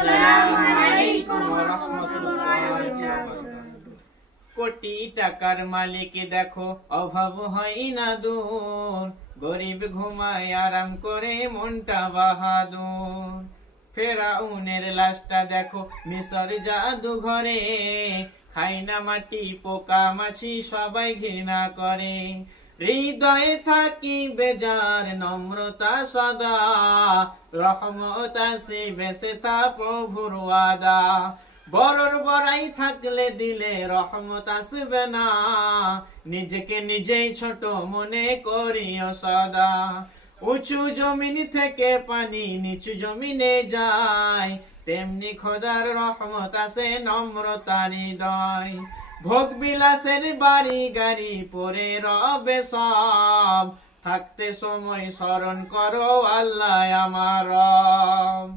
আসসালামু আলাইকুম ওয়া রাহমাতুল্লাহি ওয়া বারাকাতুহু। কোটি টাকার মালিক দেখো অভাব হয় না দূর, গরিব ঘুমায় আরাম করে মনটা বাহাদুর। ফেরাউনের লাশটা দেখো মিশর জাদুঘরে, খায় না মাটি পোকা মাছি সবাই ঘৃণা করে। হৃদয়ে থাকি বেজার নম্রতা সদা, রহমত আসে বেঁচে তা প্রভুর ওয়াদা। বড়র বড়াই থাকলে দিলে রহমত আসবে না, নিজেকে নিজেই ছোট মনে করিও সদা। উঁচু জমিন থেকে পানি নিচু জমিনে যায়, তেমনি খোদার রহমত আসে নম্রতার হৃদয়। ভোগ বিলাসের বাড়ি গাড়ি পরে রবে সব, থাকতে সময় স্মরণ করো আল্লাহ আমার রব।